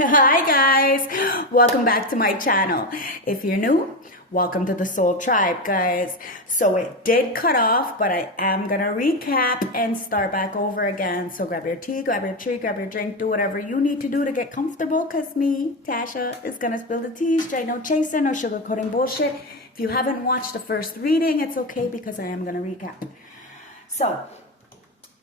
Hi guys, welcome back to my channel. If you're new, welcome to the Soul Tribe, guys. So it did cut off, but I am gonna recap and start back over again. So grab your tea, grab your tree, grab your drink, do whatever you need to do to get comfortable, because me, Tasha, is gonna spill the tea. Straight, no chasing, no sugarcoating bullshit. If you haven't watched the first reading, it's okay because I am gonna recap. So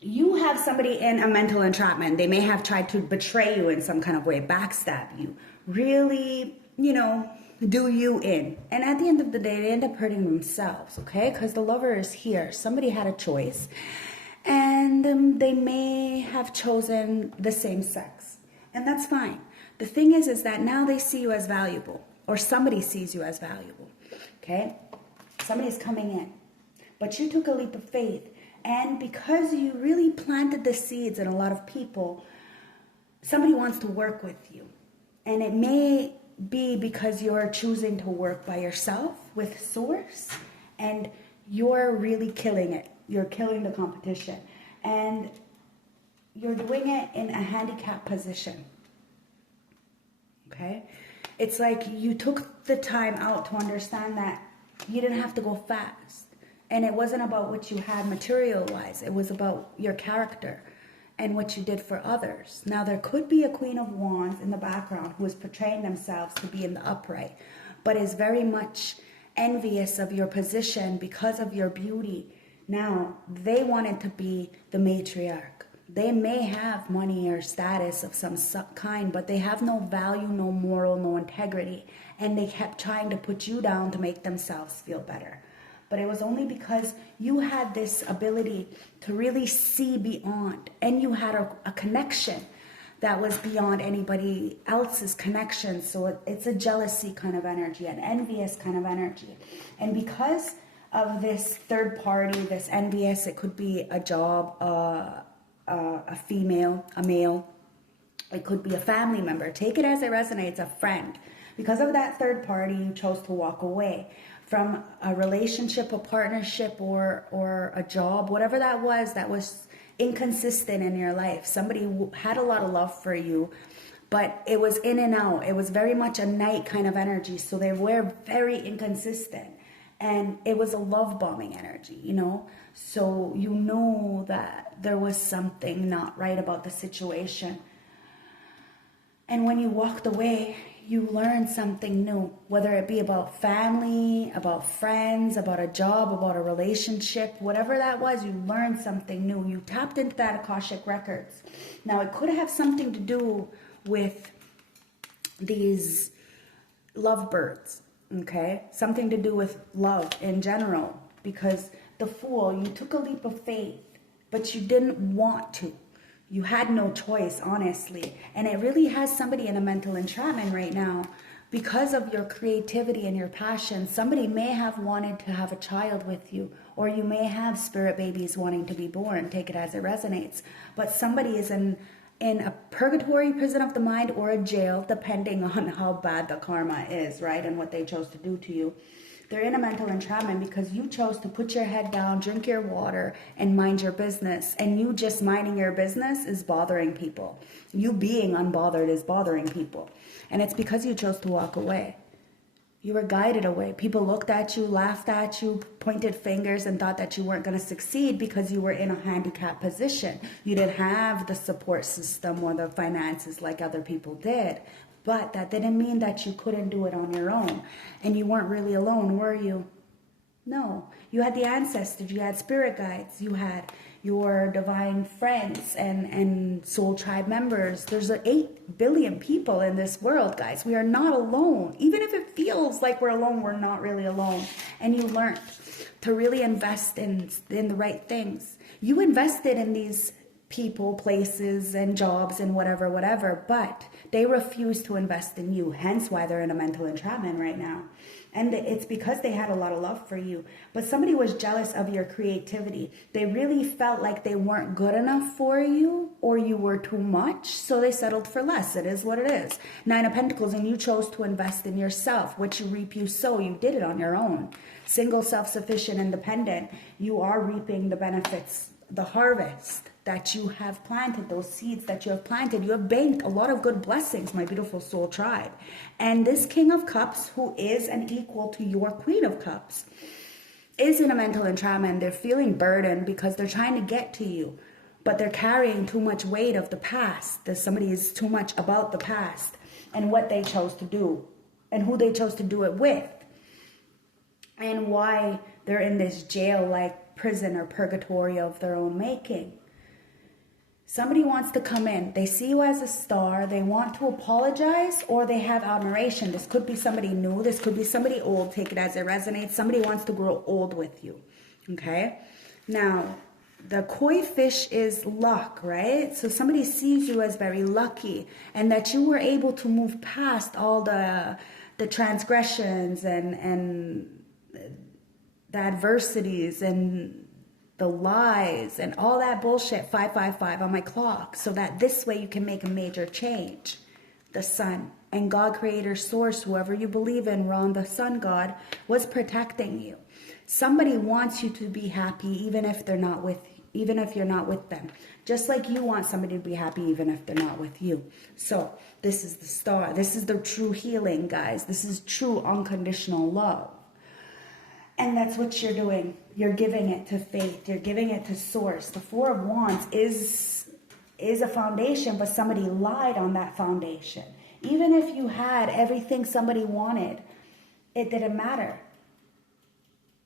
you have somebody in a mental entrapment. They may have tried to betray you in some kind of way, backstab you, really, do you in. And at the end of the day, they end up hurting themselves, okay? Because the lover is here. Somebody had a choice. And they may have chosen the same sex. And that's fine. The thing is that now they see you as valuable. Or somebody sees you as valuable, okay? Somebody's coming in. But you took a leap of faith. And because you really planted the seeds in a lot of people, somebody wants to work with you. And it may be because you're choosing to work by yourself with Source, and you're really killing it. You're killing the competition. And you're doing it in a handicapped position. Okay? It's like you took the time out to understand that you didn't have to go fast. And it wasn't about what you had material-wise. It was about your character and what you did for others. Now, there could be a Queen of Wands in the background who is portraying themselves to be in the upright, but is very much envious of your position because of your beauty. Now, they wanted to be the matriarch. They may have money or status of some kind, but they have no value, no moral, no integrity. And they kept trying to put you down to make themselves feel better. But it was only because you had this ability to really see beyond, and you had a connection that was beyond anybody else's connection. So it's a jealousy kind of energy, an envious kind of energy. And because of this third party, this envious, it could be a job, a female, a male, it could be a family member. Take it as it resonates, a friend. Because of that third party, you chose to walk away from a relationship, a partnership, or a job, whatever that was inconsistent in your life. Somebody had a lot of love for you, but it was in and out. It was very much a night kind of energy, so they were very inconsistent. And it was a love bombing energy, So you know that there was something not right about the situation. And when you walked away, you learned something new, whether it be about family, about friends, about a job, about a relationship, whatever that was, you learned something new. You tapped into that Akashic Records. Now, it could have something to do with these lovebirds, okay? Something to do with love in general, because the Fool, you took a leap of faith, but you didn't want to. You had no choice, honestly. And it really has somebody in a mental entrapment right now because of your creativity and your passion. Somebody may have wanted to have a child with you, or you may have spirit babies wanting to be born. Take it as it resonates. But somebody is in a purgatory, prison of the mind, or a jail, depending on how bad the karma is, right? And what they chose to do to you. They're in a mental entrapment because you chose to put your head down, drink your water, and mind your business. And you just minding your business is bothering people. You being unbothered is bothering people. And it's because you chose to walk away. You were guided away. People looked at you, laughed at you, pointed fingers, and thought that you weren't going to succeed because you were in a handicapped position. You didn't have the support system or the finances like other people did. But that didn't mean that you couldn't do it on your own. And you weren't really alone, were you? No. You had the ancestors, you had spirit guides, you had your divine friends and soul tribe members. There's 8 billion people in this world, guys. We are not alone. Even if it feels like we're alone, we're not really alone. And you learned to really invest in the right things. You invested in these people, places, and jobs, and whatever, but they refuse to invest in you, hence why they're in a mental entrapment right now. And it's because they had a lot of love for you, but somebody was jealous of your creativity. They really felt like they weren't good enough for you, or you were too much, so they settled for less. It is what it is. 9 of Pentacles, and you chose to invest in yourself. What you reap, you sow. You did it on your own. Single, self-sufficient, independent. You are reaping the benefits, the harvest that you have planted, those seeds that you have planted. You have banked a lot of good blessings, my beautiful soul tribe. And this King of Cups, who is an equal to your Queen of Cups, is in a mental entrapment. They're feeling burdened because they're trying to get to you, but they're carrying too much weight of the past. That somebody is too much about the past and what they chose to do and who they chose to do it with, and why they're in this jail-like prison or purgatory of their own making. Somebody wants to come in. They see you as a star. They want to apologize, or they have admiration. This could be somebody new. This could be somebody old. Take it as it resonates. Somebody wants to grow old with you. Okay? Now, the koi fish is luck, right? So somebody sees you as very lucky, and that you were able to move past all the transgressions and the adversities and the lies and all that bullshit, 555 on my clock, so that this way you can make a major change. The sun and God, creator, source, whoever you believe in, Ron, the sun god, was protecting you. Somebody wants you to be happy even if they're not with you, even if you're not with them. Just like you want somebody to be happy even if they're not with you. So this is the star. This is the true healing, guys. This is true unconditional love. And that's what you're doing. You're giving it to faith. You're giving it to source. The Four of Wands is a foundation, but somebody lied on that foundation. Even if you had everything somebody wanted, it didn't matter.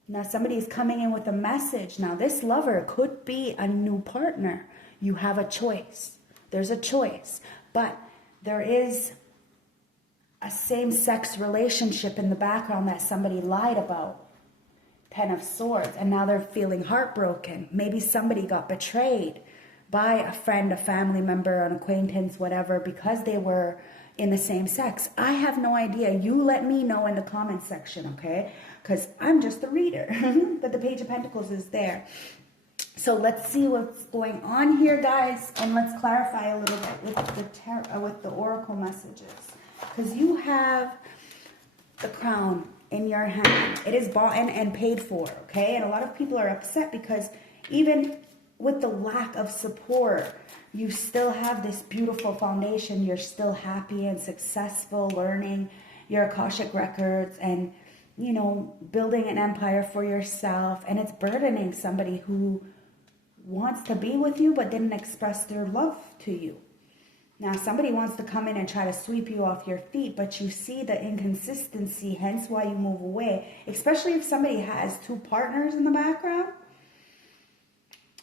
Now somebody is coming in with a message. Now this lover could be a new partner. You have a choice. There's a choice. But there is a same-sex relationship in the background that somebody lied about. 10 of Swords, and now they're feeling heartbroken. Maybe somebody got betrayed by a friend, a family member, an acquaintance, whatever, because they were in the same sex. I have no idea. You let me know in the comment section, okay? Because I'm just the reader, but the Page of Pentacles is there. So let's see what's going on here, guys, and let's clarify a little bit with the oracle messages, because you have the crown in your hand. It is bought and paid for, okay? And a lot of people are upset because even with the lack of support, you still have this beautiful foundation. You're still happy and successful, learning your Akashic records and, you know, building an empire for yourself. And it's burdening somebody who wants to be with you but didn't express their love to you. Now, somebody wants to come in and try to sweep you off your feet, but you see the inconsistency, hence why you move away, especially if somebody has two partners in the background.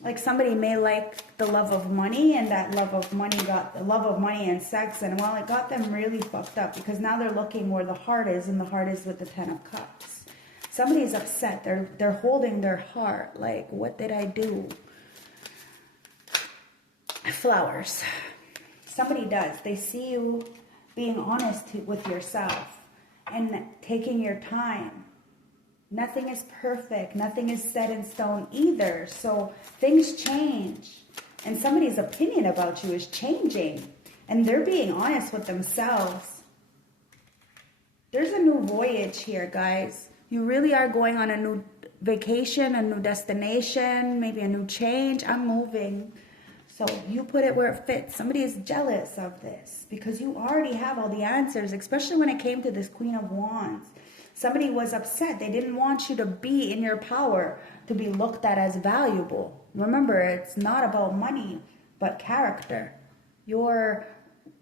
Like somebody may like the love of money, and that love of money got the love of money and sex, and well, it got them really fucked up because now they're looking where the heart is, and the heart is with the 10 of Cups. Somebody's upset. They're holding their heart. Like, what did I do? Flowers. Somebody does. They see you being honest with yourself and taking your time. Nothing is perfect. Nothing is set in stone either. So things change. And somebody's opinion about you is changing. And they're being honest with themselves. There's a new voyage here, guys. You really are going on a new vacation, a new destination, maybe a new change. I'm moving. So you put it where it fits. Somebody is jealous of this because you already have all the answers, especially when it came to this Queen of Wands. Somebody was upset. They didn't want you to be in your power, to be looked at as valuable. Remember, it's not about money, but character. Your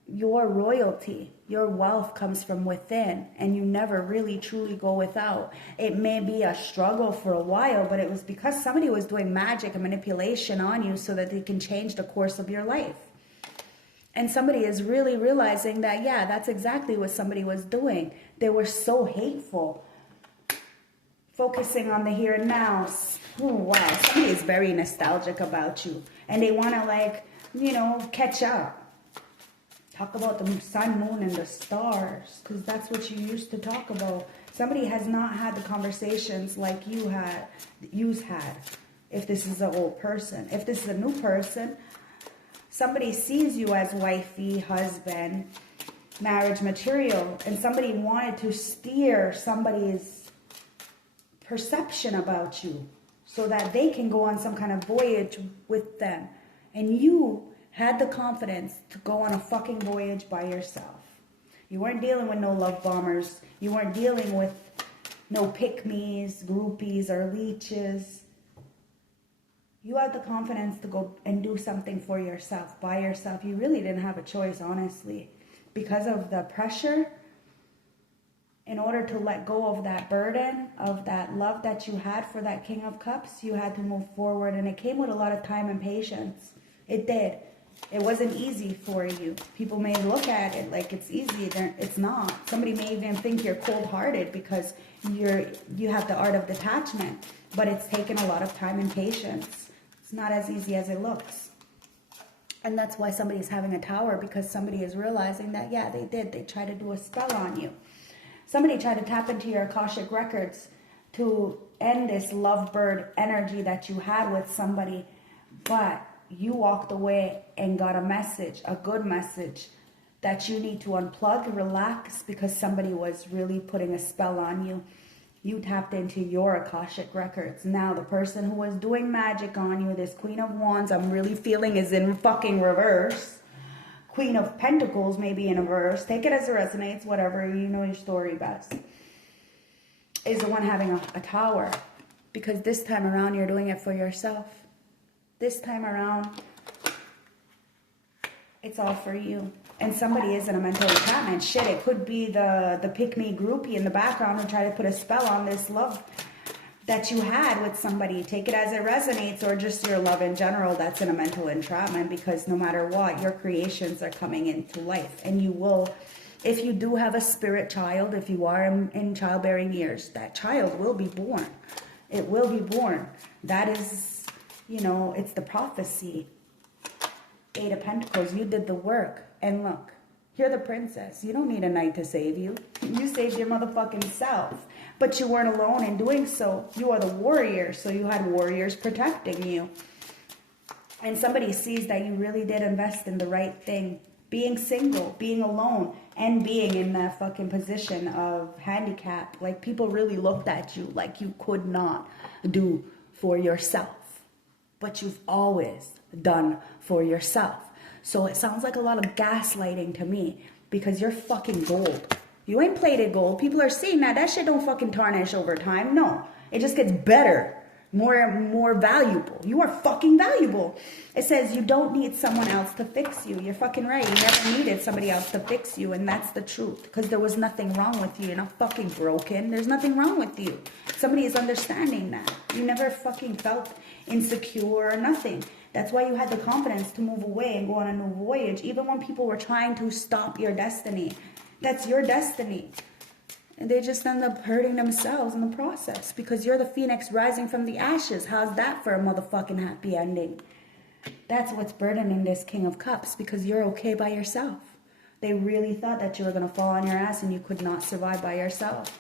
royalty, your wealth comes from within, and you never really truly go without. It may be a struggle for a while, but it was because somebody was doing magic and manipulation on you so that they can change the course of your life. And somebody is really realizing that, yeah, that's exactly what somebody was doing. They were so hateful, focusing on the here and now. Oh, wow, somebody is very nostalgic about you, and they want to, like, you know, catch up. Talk about the sun, moon, and the stars, because that's what you used to talk about. Somebody has not had the conversations like you've had, if this is an old person. If this is a new person, somebody sees you as wifey, husband, marriage material, and somebody wanted to steer somebody's perception about you so that they can go on some kind of voyage with them And you had the confidence to go on a fucking voyage by yourself. You weren't dealing with no love bombers. You weren't dealing with no pick-me's, groupies, or leeches. You had the confidence to go and do something for yourself, by yourself. You really didn't have a choice, honestly. Because of the pressure, in order to let go of that burden, of that love that you had for that King of Cups, you had to move forward. And it came with a lot of time and patience. It did. It wasn't easy for you. People may look at it like it's easy. It's not. Somebody may even think you're cold-hearted because you have the art of detachment. But it's taken a lot of time and patience. It's not as easy as it looks. And that's why somebody's having a tower, because somebody is realizing that, yeah, they did. They tried to do a spell on you. Somebody tried to tap into your Akashic records to end this lovebird energy that you had with somebody. But you walked away and got a message, a good message, that you need to unplug, relax, because somebody was really putting a spell on you. You tapped into your Akashic records. Now, the person who was doing magic on you, this Queen of Wands, I'm really feeling is in fucking reverse. Queen of Pentacles may be in reverse. Take it as it resonates, whatever. You know your story best. Is the one having a tower. Because this time around, you're doing it for yourself. This time around, it's all for you. And somebody is in a mental entrapment. Shit, it could be the pick-me groupie in the background who tried to put a spell on this love that you had with somebody. Take it as it resonates, or just your love in general that's in a mental entrapment, because no matter what, your creations are coming into life. And you will, if you do have a spirit child, if you are in childbearing years, that child will be born. It will be born. That is, you know, it's the prophecy. 8 of Pentacles, you did the work. And look, you're the princess. You don't need a knight to save you. You saved your motherfucking self. But you weren't alone in doing so. You are the warrior, so you had warriors protecting you. And somebody sees that you really did invest in the right thing. Being single, being alone, and being in that fucking position of handicap. Like, people really looked at you like you could not do for yourself. But you've always done for yourself. So it sounds like a lot of gaslighting to me, because you're fucking gold. You ain't plated gold. People are seeing that. That shit don't fucking tarnish over time. No, it just gets better, more valuable. You are fucking valuable. It says you don't need someone else to fix you. You're fucking right. You never needed somebody else to fix you, and that's the truth, because there was nothing wrong with you. You're not fucking broken. There's nothing wrong with you. Somebody is understanding that. You never fucking felt insecure or nothing. That's why you had the confidence to move away and go on a new voyage, even when people were trying to stop your destiny. That's your destiny. And they just end up hurting themselves in the process, because you're the phoenix rising from the ashes. How's that for a motherfucking happy ending? That's what's burdening this King of Cups, because you're okay by yourself. They really thought that you were going to fall on your ass and you could not survive by yourself.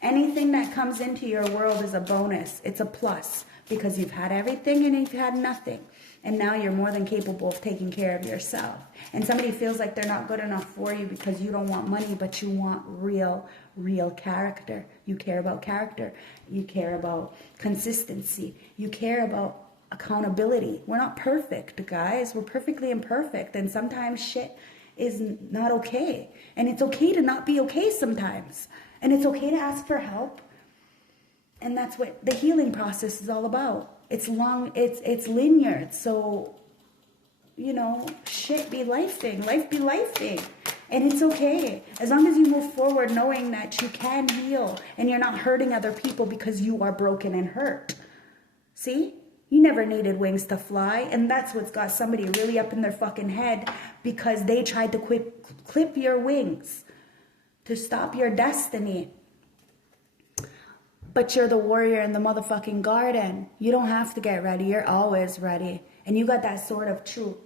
Anything that comes into your world is a bonus. It's a plus, because you've had everything and you've had nothing. And now you're more than capable of taking care of yourself. And somebody feels like they're not good enough for you because you don't want money, but you want real character. You care about character. You care about consistency. You care about accountability. We're not perfect, guys. We're perfectly imperfect. And sometimes shit is not okay. And it's okay to not be okay sometimes. And it's okay to ask for help. And that's what the healing process is all about. It's linear. So, you know, shit be lifing. Life be lifing. And it's okay. As long as you move forward knowing that you can heal and you're not hurting other people because you are broken and hurt. See? You never needed wings to fly. And that's what's got somebody really up in their fucking head, because they tried to clip your wings to stop your destiny. But you're the warrior in the motherfucking garden. You don't have to get ready. You're always ready. And you got that sword of truth.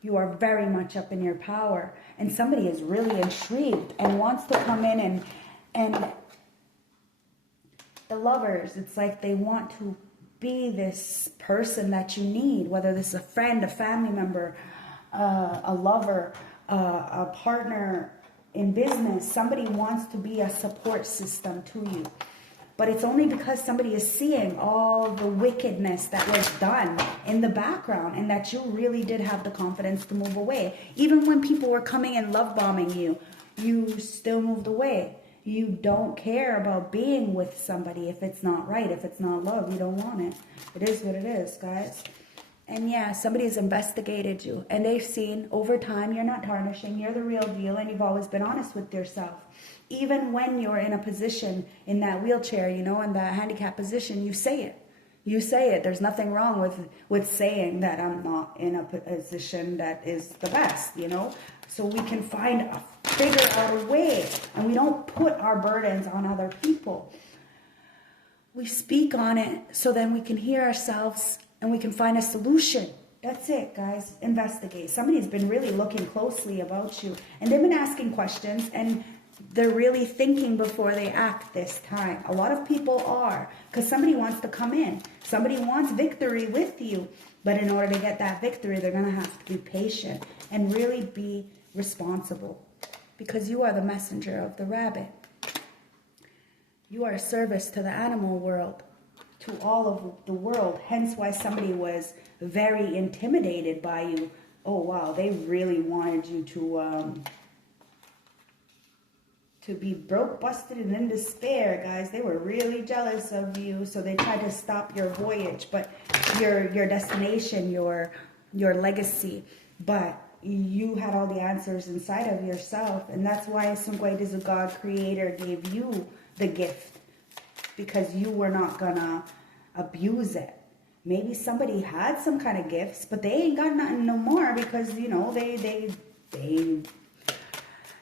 You are very much up in your power. And somebody is really intrigued and wants to come in and the lovers, it's like they want to be this person that you need, whether this is a friend, a family member, a lover, a partner in business. Somebody wants to be a support system to you. But it's only because somebody is seeing all the wickedness that was done in the background, and that you really did have the confidence to move away. Even when people were coming and love bombing you, you still moved away. You don't care about being with somebody if it's not right, if it's not love. You don't want it. It is what it is, guys. And yeah, somebody's investigated you, and they've seen over time you're not tarnishing, you're the real deal, and you've always been honest with yourself. Even when you're in a position, in that wheelchair, you know, in that handicap position, you say it. You say it. There's nothing wrong with saying that I'm not in a position that is the best, you know. So we can figure out a way, and we don't put our burdens on other people. We speak on it so then we can hear ourselves and we can find a solution. That's it, guys. Investigate. Somebody's been really looking closely about you, and they've been asking questions, and they're really thinking before they act this time. A lot of people are, because somebody wants to come in. Somebody wants victory with you. But in order to get that victory, they're going to have to be patient and really be responsible, because you are the messenger of the rabbit. You are a service to the animal world, to all of the world. Hence why somebody was very intimidated by you. Oh, wow, they really wanted you to be broke, busted, and in despair, guys. They were really jealous of you, so they tried to stop your voyage, but your destination, your legacy. But you had all the answers inside of yourself, and that's why Sungwai God Creator gave you the gift, because you were not gonna abuse it. Maybe somebody had some kind of gifts, but they ain't got nothing no more, because, you know,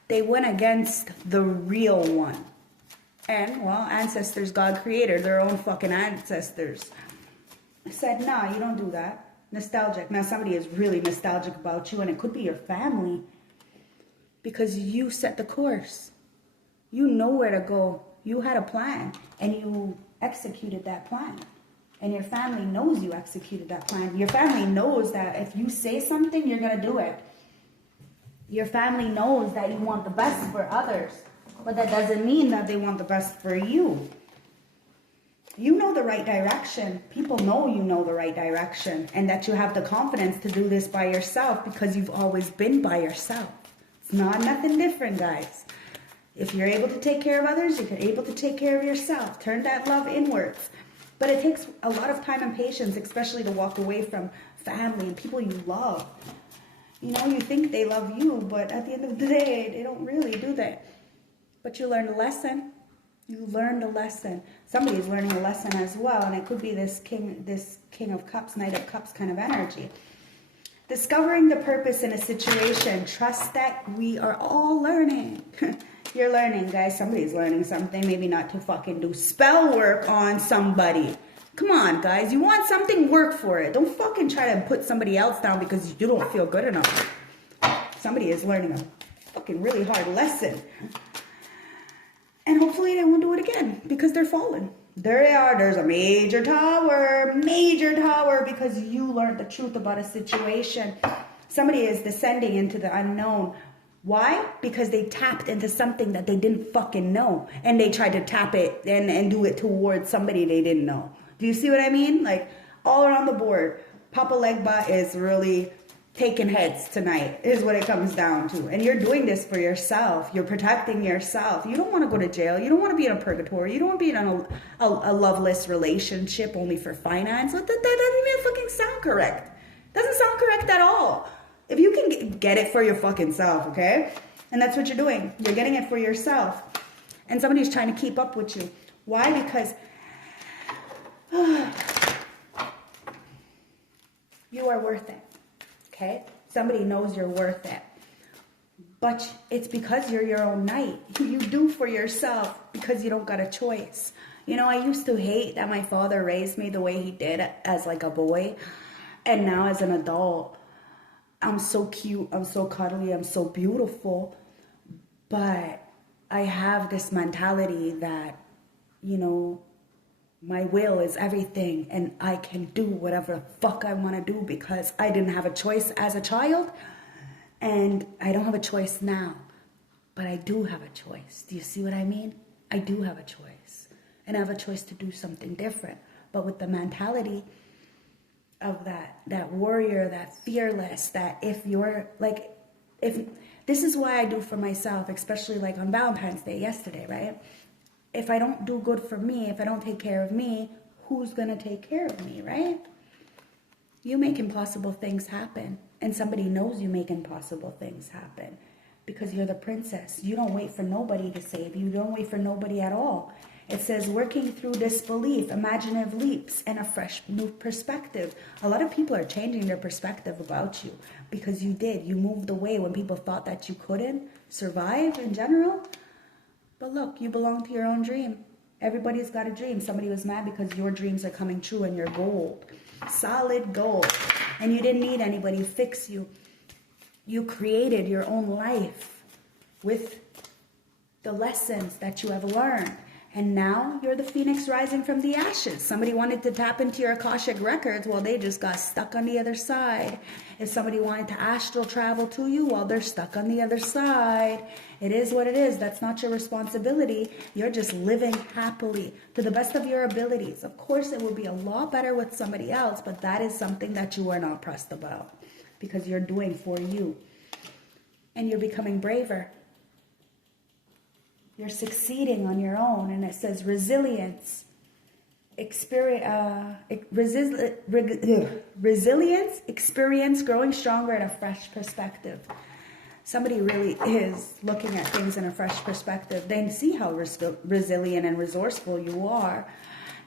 they went against the real one. And, well, ancestors, God Creator, their own fucking ancestors, said, nah, you don't do that. Nostalgic. Now, somebody is really nostalgic about you, and it could be your family, because you set the course. You know where to go. You had a plan, and you executed that plan. And your family knows you executed that plan. Your family knows that if you say something, you're going to do it. Your family knows that you want the best for others, but that doesn't mean that they want the best for you. You know the right direction. People know you know the right direction, and that you have the confidence to do this by yourself, because you've always been by yourself. It's not nothing different, guys. If you're able to take care of others, you're able to take care of yourself. Turn that love inwards. But it takes a lot of time and patience, especially to walk away from family and people you love. You know, you think they love you, but at the end of the day, they don't really, do they? But you learned a lesson. You learned a lesson. Somebody's learning a lesson as well, and it could be this King of Cups, Knight of Cups kind of energy. Discovering the purpose in a situation. Trust that we are all learning. You're learning, guys. Somebody's learning something. Maybe not to fucking do spell work on somebody. Come on, guys. You want something, work for it. Don't fucking try to put somebody else down because you don't feel good enough. Somebody is learning a fucking really hard lesson. And hopefully they won't do it again, because they're fallen. There they are. There's a major tower, because you learned the truth about a situation. Somebody is descending into the unknown. Why? Because they tapped into something that they didn't fucking know. And they tried to tap it and do it towards somebody they didn't know. Do you see what I mean? Like, all around the board, Papa Legba is really taking heads tonight, is what it comes down to. And you're doing this for yourself. You're protecting yourself. You don't want to go to jail. You don't want to be in a purgatory. You don't want to be in a loveless relationship only for finance. That doesn't even fucking sound correct. Doesn't sound correct at all. If you can get it for your fucking self, okay? And that's what you're doing. You're getting it for yourself. And somebody's trying to keep up with you. Why? Because you are worth it. Okay? Somebody knows you're worth it. But it's because you're your own knight. You do for yourself because you don't got a choice. You know, I used to hate that my father raised me the way he did as like a boy. And now as an adult, I'm so cute, I'm so cuddly, I'm so beautiful. But I have this mentality that, you know, my will is everything, and I can do whatever the fuck I want to do because I didn't have a choice as a child, and I don't have a choice now, but I do have a choice. Do you see what I mean? I do have a choice, and have a choice to do something different. But with the mentality of that warrior, that fearless, that if this is why I do for myself, especially like on Valentine's Day yesterday, right? If I don't do good for me, if I don't take care of me, who's going to take care of me, right? You make impossible things happen, and somebody knows you make impossible things happen because you're the princess. You don't wait for nobody to save you. You don't wait for nobody at all. It says, working through disbelief, imaginative leaps, and a fresh new perspective. A lot of people are changing their perspective about you because you did. You moved away when people thought that you couldn't survive in general. But look, you belong to your own dream. Everybody's got a dream. Somebody was mad because your dreams are coming true and you're gold. Solid gold. And you didn't need anybody to fix you. You created your own life with the lessons that you have learned. And now you're the phoenix rising from the ashes. Somebody wanted to tap into your Akashic records, well, they just got stuck on the other side. If somebody wanted to astral travel to you, well, they're stuck on the other side. It is what it is. That's not your responsibility. You're just living happily to the best of your abilities. Of course, it would be a lot better with somebody else, but that is something that you are not pressed about because you're doing for you. And you're becoming braver. You're succeeding on your own. And it says resilience, resilience, experience, growing stronger in a fresh perspective. Somebody really is looking at things in a fresh perspective. They see how resilient and resourceful you are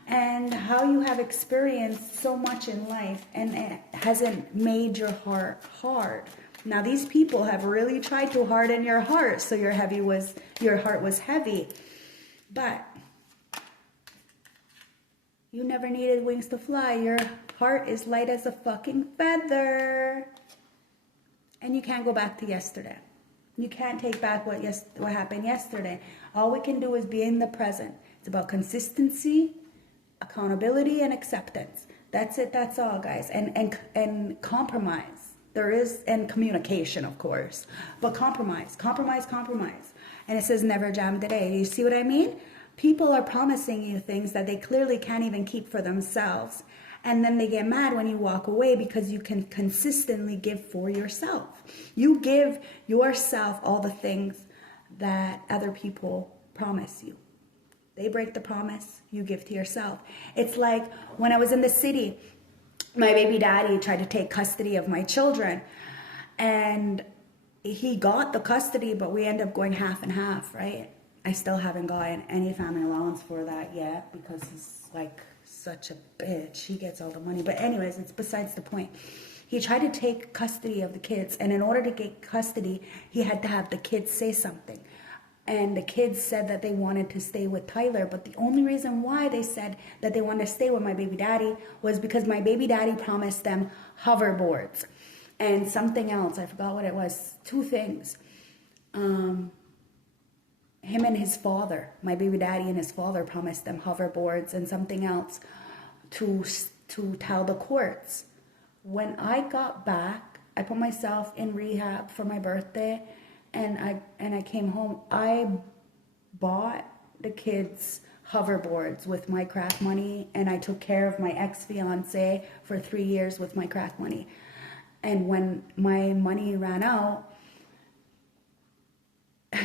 and how you have experienced so much in life and it hasn't made your heart hard. Now, these people have really tried to harden your heart, so your heart was heavy. But you never needed wings to fly. Your heart is light as a fucking feather. And you can't go back to yesterday. You can't take back what happened yesterday. All we can do is be in the present. It's about consistency, accountability, and acceptance. That's it. That's all, guys. And compromise. There is, and communication, of course, but compromise. And it says never jam today. You see what I mean? People are promising you things that they clearly can't even keep for themselves. And then they get mad when you walk away because you can consistently give for yourself. You give yourself all the things that other people promise you. They break the promise, you give to yourself. It's like when I was in the city, my baby daddy tried to take custody of my children and he got the custody, but we ended up going half and half, right? I still haven't gotten any family allowance for that yet because he's like such a bitch. He gets all the money. But anyways, it's besides the point. He tried to take custody of the kids, and in order to get custody, he had to have the kids say something. And the kids said that they wanted to stay with Tyler, but the only reason why they said that they wanted to stay with my baby daddy was because my baby daddy promised them hoverboards and something else. I forgot what it was. Two things. Him and his father, my baby daddy and his father promised them hoverboards and something else to tell the courts. When I got back, I put myself in rehab for my birthday. And I came home. I bought the kids hoverboards with my crack money, and I took care of my ex-fiance for 3 years with my crack money. And when my money ran out,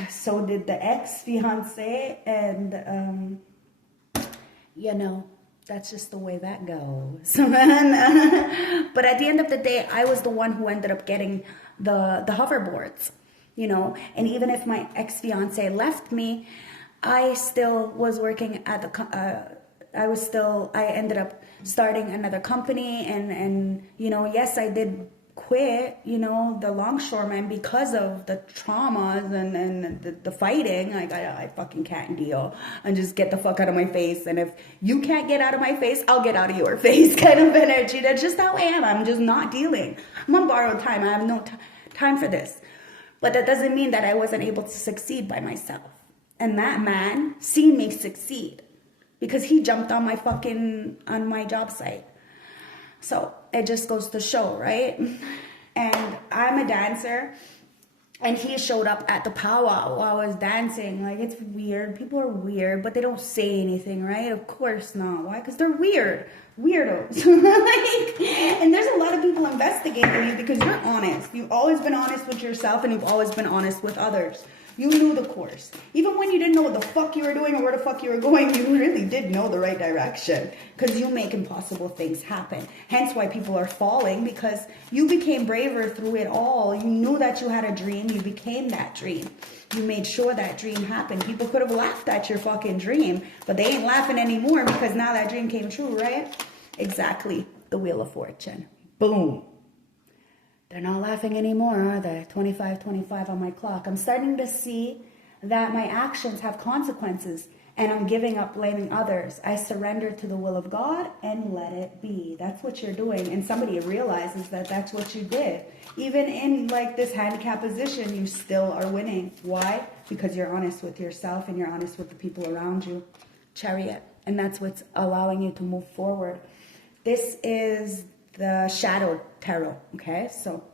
so did the ex-fiance, and that's just the way that goes. But at the end of the day, I was the one who ended up getting the hoverboards. And even if my ex-fiance left me, I still was working at I ended up starting another company and yes, I did quit, the longshoreman because of the traumas and the fighting. Like, I fucking can't deal and just get the fuck out of my face. And if you can't get out of my face, I'll get out of your face kind of energy. That's just how I am. I'm just not dealing. I'm on borrowed time. I have no time for this. But that doesn't mean that I wasn't able to succeed by myself. And that man seen me succeed because he jumped on my job site. So it just goes to show, right? And I'm a dancer. And he showed up at the powwow while I was dancing. Like, it's weird. People are weird, but they don't say anything, right? Of course not. Why? Because they're weird. Weirdos. Like, and there's a lot of people investigating you because you're honest. You've always been honest with yourself, and you've always been honest with others. You knew the course. Even when you didn't know what the fuck you were doing or where the fuck you were going, you really did know the right direction. Because you make impossible things happen. Hence why people are falling, because you became braver through it all. You knew that you had a dream. You became that dream. You made sure that dream happened. People could have laughed at your fucking dream, but they ain't laughing anymore because now that dream came true, right? Exactly. The Wheel of Fortune. Boom. They're not laughing anymore, are they? 25 on my clock. I'm starting to see that my actions have consequences, and I'm giving up blaming others. I surrender to the will of God and let it be. That's what you're doing. And somebody realizes that that's what you did. Even in like this handicap position, you still are winning. Why? Because you're honest with yourself and you're honest with the people around you. Chariot. And that's what's allowing you to move forward. This is the shadow tarot, okay? So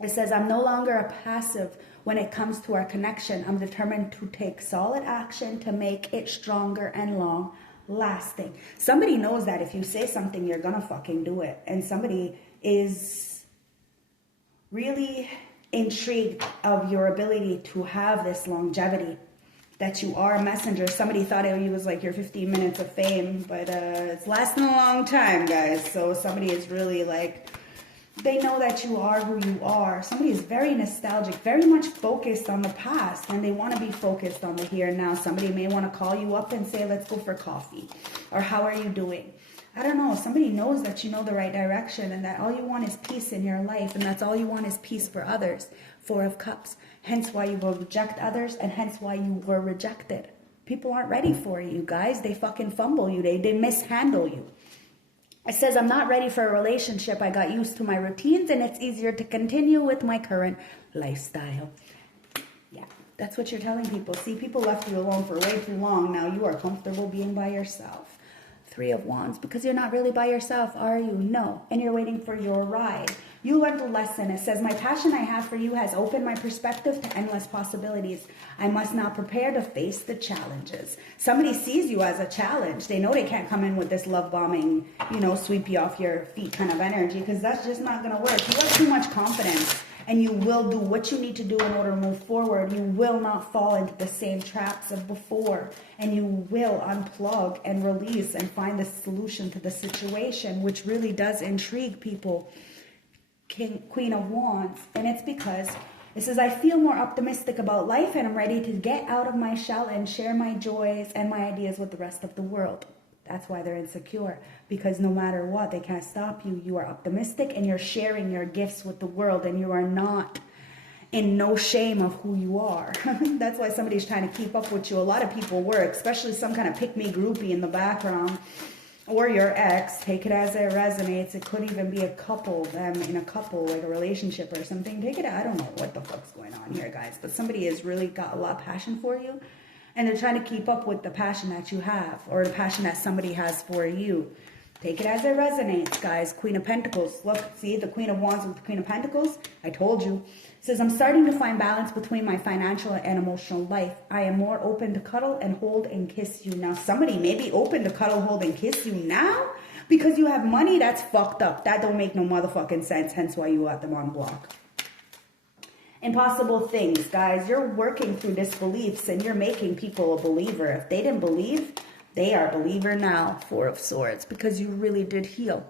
it says, I'm no longer a passive when it comes to our connection. I'm determined to take solid action to make it stronger and long lasting. Somebody knows that if you say something, you're gonna fucking do it. And somebody is really intrigued of your ability to have this longevity, that you are a messenger. Somebody thought it was like your 15 minutes of fame, but it's lasting a long time, guys. So somebody is really like, they know that you are who you are. Somebody is very nostalgic, very much focused on the past, and they want to be focused on the here and now. Somebody may want to call you up and say, let's go for coffee, or how are you doing? I don't know. Somebody knows that you know the right direction and that all you want is peace in your life, and that's all you want is peace for others. Four of Cups. Hence why you will reject others, and hence why you were rejected. People aren't ready for you, guys. They fucking fumble you. They mishandle you. It says, I'm not ready for a relationship. I got used to my routines, and it's easier to continue with my current lifestyle. Yeah, that's what you're telling people. See, people left you alone for way too long. Now you are comfortable being by yourself. Three of Wands, because you're not really by yourself, are you? No. And you're waiting for your ride. You learned a lesson. It says, my passion I have for you has opened my perspective to endless possibilities. I must now prepare to face the challenges. Somebody sees you as a challenge. They know they can't come in with this love bombing, sweep you off your feet kind of energy, because that's just not going to work. You have too much confidence, and you will do what you need to do in order to move forward. You will not fall into the same traps of before, and you will unplug and release and find the solution to the situation, which really does intrigue people. Queen of Wands, and it's because it says, I feel more optimistic about life, and I'm ready to get out of my shell and share my joys and my ideas with the rest of the world. That's why they're insecure, because no matter what, they can't stop you. You are optimistic, and you're sharing your gifts with the world, and you are not in no shame of who you are. That's why somebody's trying to keep up with you. A lot of people were, especially some kind of pick-me groupie in the background, or your ex. Take it as it resonates. It could even be a couple, them in a couple, like a relationship or something. Take it, I don't know what the fuck's going on here, guys, but somebody has really got a lot of passion for you, and they're trying to keep up with the passion that you have, or the passion that somebody has for you. Take it as it resonates, guys. Queen of Pentacles. Look, see the Queen of Wands with the Queen of Pentacles? I told you. It says, I'm starting to find balance between my financial and emotional life. I am more open to cuddle and hold and kiss you now. Somebody may be open to cuddle, hold, and kiss you now because you have money. That's fucked up. That don't make no motherfucking sense. Hence why you got them on block. Impossible things, guys. You're working through disbeliefs, and you're making people a believer. If they didn't believe, they are a believer now. Four of Swords, because you really did heal.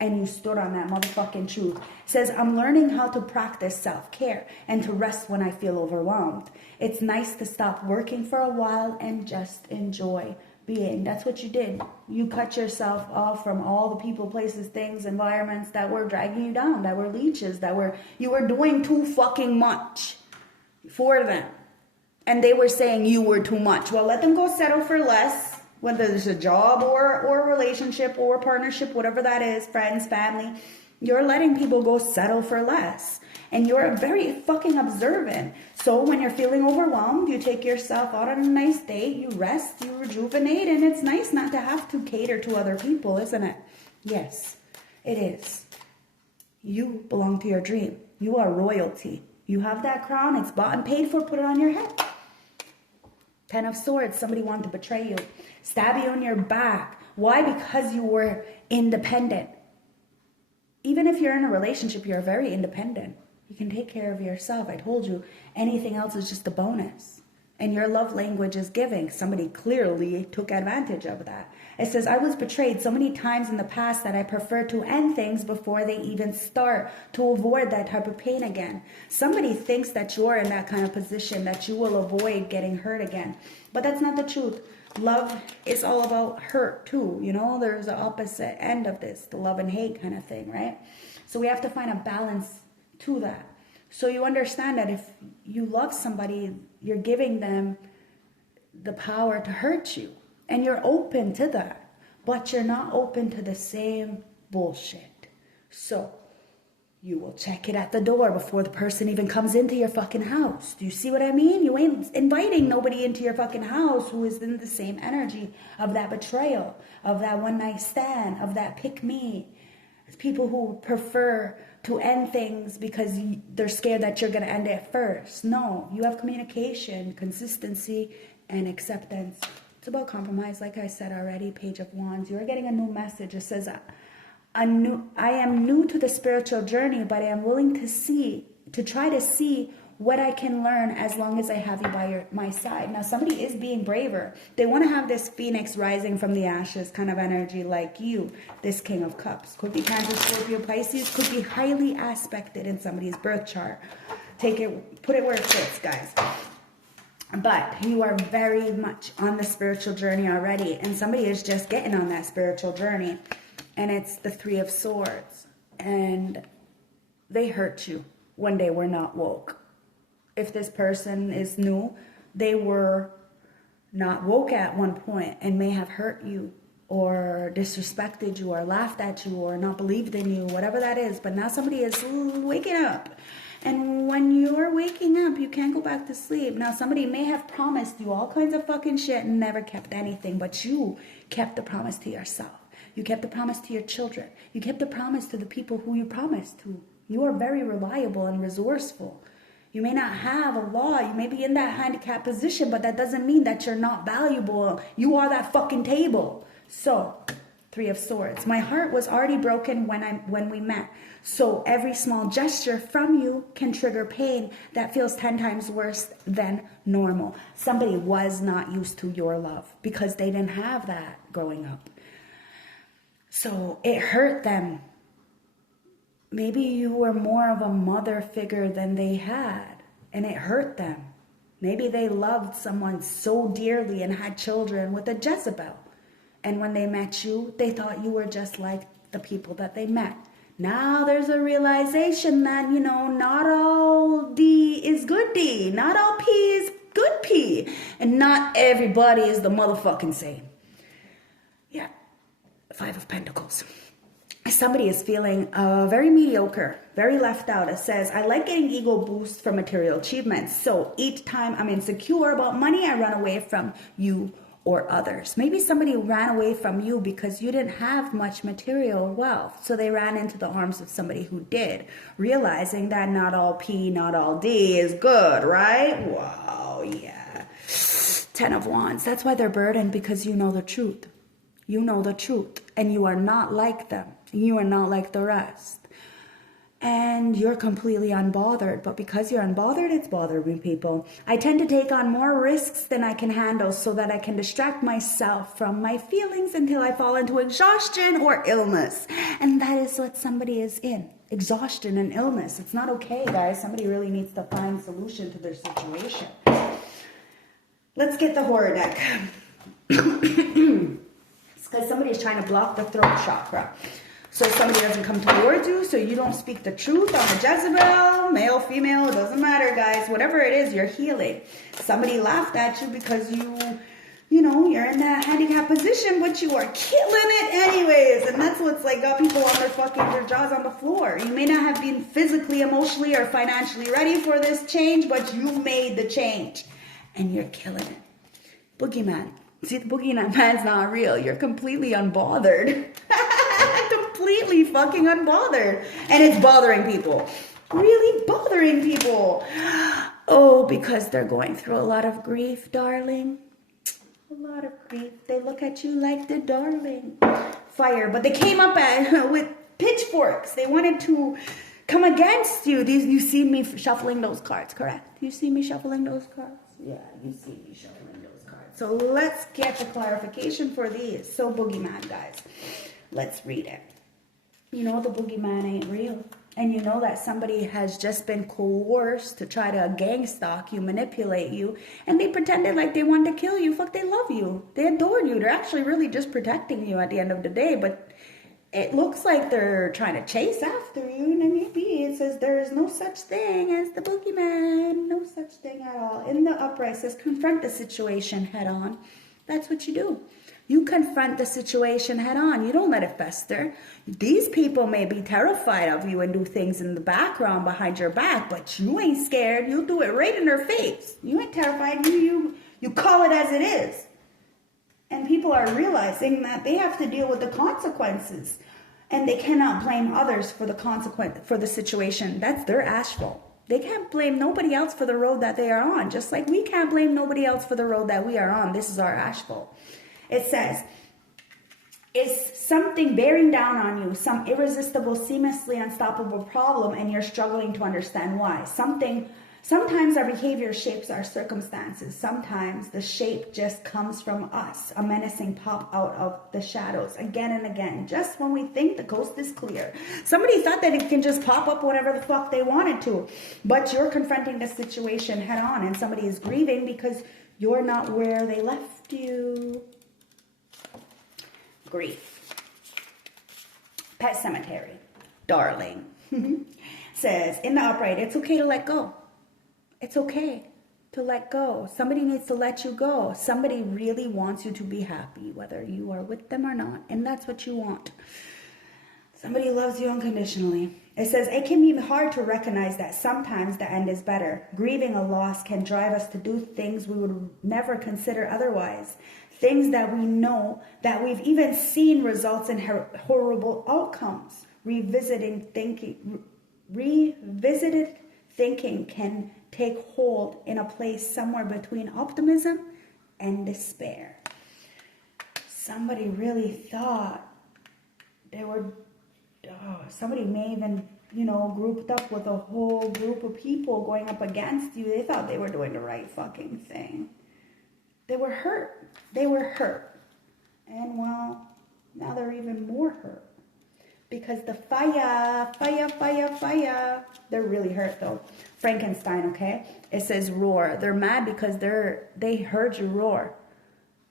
And you stood on that motherfucking truth. It says, I'm learning how to practice self-care and to rest when I feel overwhelmed. It's nice to stop working for a while and just enjoy being. That's what you did. You cut yourself off from all the people, places, things, environments that were dragging you down, that were leeches, you were doing too fucking much for them. And they were saying you were too much. Well, let them go settle for less. Whether it's a job or a relationship or a partnership, whatever that is, friends, family, you're letting people go settle for less. And you're very fucking observant. So when you're feeling overwhelmed, you take yourself out on a nice date, you rest, you rejuvenate, and it's nice not to have to cater to other people, isn't it? Yes, it is. You belong to your dream. You are royalty. You have that crown. It's bought and paid for. Put it on your head. 10 of Swords. Somebody wanted to betray you. Stab you on your back. Why? Because you were independent. Even if you're in a relationship, you're very independent. You can take care of yourself. I told you, anything else is just a bonus. And your love language is giving. Somebody clearly took advantage of that. It says, I was betrayed so many times in the past that I prefer to end things before they even start to avoid that type of pain again. Somebody thinks that you're in that kind of position, that you will avoid getting hurt again. But that's not the truth. Love is all about hurt too. You know, there's the opposite end of this, the love and hate kind of thing, right? So we have to find a balance to that. So you understand that if you love somebody, you're giving them the power to hurt you. And you're open to that. But you're not open to the same bullshit. So you will check it at the door before the person even comes into your fucking house. Do you see what I mean? You ain't inviting nobody into your fucking house who is in the same energy of that betrayal, of that one night stand, of that pick me. It's people who prefer to end things because they're scared that you're going to end it first. No, you have communication, consistency, and acceptance. It's about compromise, like I said already. Page of Wands. You're getting a new message. It says, I am new to the spiritual journey, but I am willing to try to see what I can learn as long as I have you by my side. Now, somebody is being braver. They want to have this phoenix rising from the ashes kind of energy like you, this King of Cups. Could be Cancer, Scorpio, Pisces. Could be highly aspected in somebody's birth chart. Take it, put it where it fits, guys. But you are very much on the spiritual journey already. And somebody is just getting on that spiritual journey. And it's the Three of Swords. And they hurt you when they were not woke. If this person is new, they were not woke at one point and may have hurt you or disrespected you or laughed at you or not believed in you, whatever that is. But now somebody is waking up. And when you're waking up, you can't go back to sleep. Now somebody may have promised you all kinds of fucking shit and never kept anything, but you kept the promise to yourself. You kept the promise to your children. You kept the promise to the people who you promised to. You are very reliable and resourceful. You may not have a law. You may be in that handicapped position, but that doesn't mean that you're not valuable. You are that fucking table. So, Three of Swords. My heart was already broken when we met. So every small gesture from you can trigger pain that feels 10 times worse than normal. Somebody was not used to your love because they didn't have that growing up. So it hurt them. Maybe you were more of a mother figure than they had, and it hurt them. Maybe they loved someone so dearly and had children with a Jezebel. And when they met you, they thought you were just like the people that they met. Now there's a realization that, you know, not all D is good D. Not all P is good P. And not everybody is the motherfucking same. Yeah. Five of Pentacles. Somebody is feeling very mediocre, very left out. It says, I like getting ego boosts from material achievements. So each time I'm insecure about money, I run away from you or others. Maybe somebody ran away from you because you didn't have much material wealth. So they ran into the arms of somebody who did, realizing that not all P, not all D is good, right? Wow, yeah. 10 of Wands. That's why they're burdened, because you know the truth. You know the truth, and you are not like them. You are not like the rest. And you're completely unbothered. But because you're unbothered, it's bothering people. I tend to take on more risks than I can handle so that I can distract myself from my feelings until I fall into exhaustion or illness. And that is what somebody is in. Exhaustion and illness. It's not okay, guys. Somebody really needs to find a solution to their situation. Let's get the horror deck. It's because somebody is trying to block the throat chakra. So somebody doesn't come towards you, so you don't speak the truth on the Jezebel, male, female, it doesn't matter, guys. Whatever it is, you're healing. Somebody laughed at you because you know, you're in that handicapped position, but you are killing it anyways. And that's what's like got people on their jaws on the floor. You may not have been physically, emotionally, or financially ready for this change, but you made the change. And you're killing it. Boogeyman. See, the boogeyman's not real. You're completely unbothered. Completely fucking unbothered. And it's bothering people. really bothering people? Oh, because they're going through a lot of grief, darling. A lot of grief. They look at you like the darling. Fire. But they came up with pitchforks. They wanted to come against you. You see me shuffling those cards, correct? You see me shuffling those cards? Yeah, you see me shuffling those cards. So let's get the clarification for these. So boogeyman, guys. Let's read it. You know the boogeyman ain't real. And you know that somebody has just been coerced to try to gang stalk you, manipulate you, and they pretended like they wanted to kill you. Fuck, they love you. They adore you. They're actually really just protecting you at the end of the day, but it looks like they're trying to chase after you, and maybe it says there is no such thing as the boogeyman. No such thing at all. In the upright, it says confront the situation head on. That's what you do. You confront the situation head on. You don't let it fester. These people may be terrified of you and do things in the background behind your back, but you ain't scared. You'll do it right in their face. You ain't terrified. You call it as it is. And people are realizing that they have to deal with the consequences. And they cannot blame others for the situation. That's their asphalt. They can't blame nobody else for the road that they are on. Just like we can't blame nobody else for the road that we are on. This is our asphalt. It says, is something bearing down on you, some irresistible, seamlessly unstoppable problem, and you're struggling to understand why. Sometimes our behavior shapes our circumstances. Sometimes the shape just comes from us, a menacing pop out of the shadows again and again, just when we think the coast is clear. Somebody thought that it can just pop up whatever the fuck they wanted to, but you're confronting the situation head on, and somebody is grieving because you're not where they left you. Grief. Pet Cemetery. Darling. Says, in the upright, it's okay to let go. It's okay to let go. Somebody needs to let you go. Somebody really wants you to be happy, whether you are with them or not. And that's what you want. Somebody loves you unconditionally. It says, it can be hard to recognize that sometimes the end is better. Grieving a loss can drive us to do things we would never consider otherwise. Things that we know, that we've even seen results in horrible outcomes. Revisited thinking can take hold in a place somewhere between optimism and despair. Somebody really thought they were, somebody may even, grouped up with a whole group of people going up against you. They thought they were doing the right fucking thing. They were hurt. They were hurt. And well, now they're even more hurt. Because the fire. They're really hurt though. Frankenstein, okay? It says roar. They're mad because they heard you roar.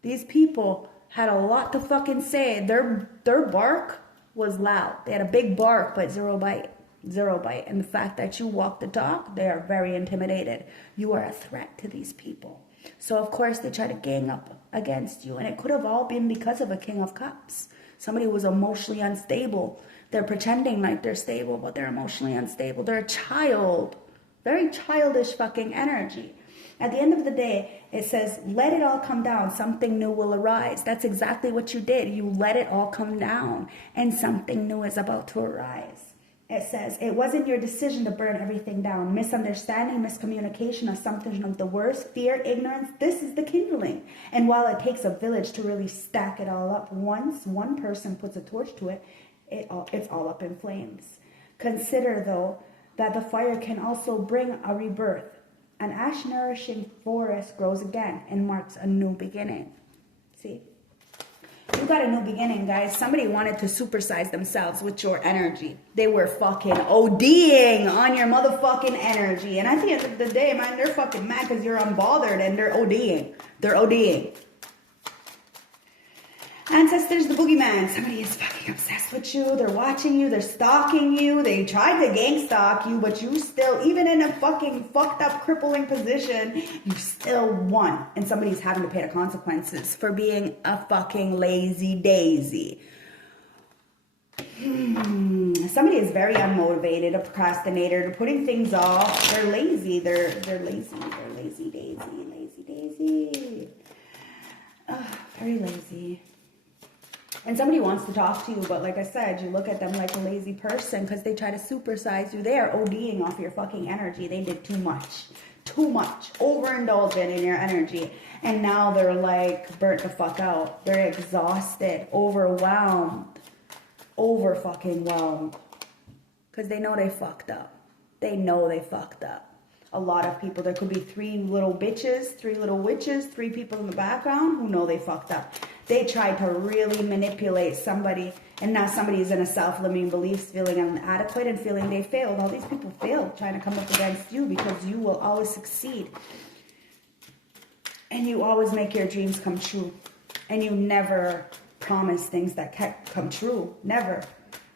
These people had a lot to fucking say. Their bark was loud. They had a big bark, but zero bite. Zero bite. And the fact that you walk the talk, they are very intimidated. You are a threat to these people. So, of course, they try to gang up against you. And it could have all been because of a King of Cups. Somebody who was emotionally unstable. They're pretending like they're stable, but they're emotionally unstable. They're a child. Very childish fucking energy. At the end of the day, it says, let it all come down. Something new will arise. That's exactly what you did. You let it all come down. And something new is about to arise. It says, it wasn't your decision to burn everything down. Misunderstanding, miscommunication, assumption of the worst, fear, ignorance, this is the kindling. And while it takes a village to really stack it all up, once one person puts a torch to it, it's all up in flames. Consider, though, that the fire can also bring a rebirth. An ash-nourishing forest grows again and marks a new beginning. See? You got a new beginning, guys. Somebody wanted to supersize themselves with your energy. They were fucking ODing on your motherfucking energy. And at the end of the day, man, they're fucking mad because you're unbothered and they're ODing. They're ODing. Ancestors, the boogeyman. Somebody is fucking obsessed with you. They're watching you. They're stalking you. They tried to gang stalk you, but you still, even in a fucking fucked up, crippling position, you still won. And somebody's having to pay the consequences for being a fucking lazy daisy. Somebody is very unmotivated, a procrastinator. They're putting things off. They're lazy. They're lazy. They're lazy daisy. Lazy daisy. Very lazy. And somebody wants to talk to you, but like I said, you look at them like a lazy person because they try to supersize you. They are ODing off your fucking energy. They did too much. Too much. Overindulgent in your energy. And now they're like burnt the fuck out. They're exhausted, overwhelmed, over fucking whelmed. Because they know they fucked up. They know they fucked up. A lot of people, there could be 3 little bitches, 3 little witches, 3 people in the background who know they fucked up. They tried to really manipulate somebody, and now somebody is in a self-limiting beliefs, feeling inadequate and feeling they failed. All these people failed trying to come up against you because you will always succeed. And you always make your dreams come true. And you never promise things that can't come true. Never.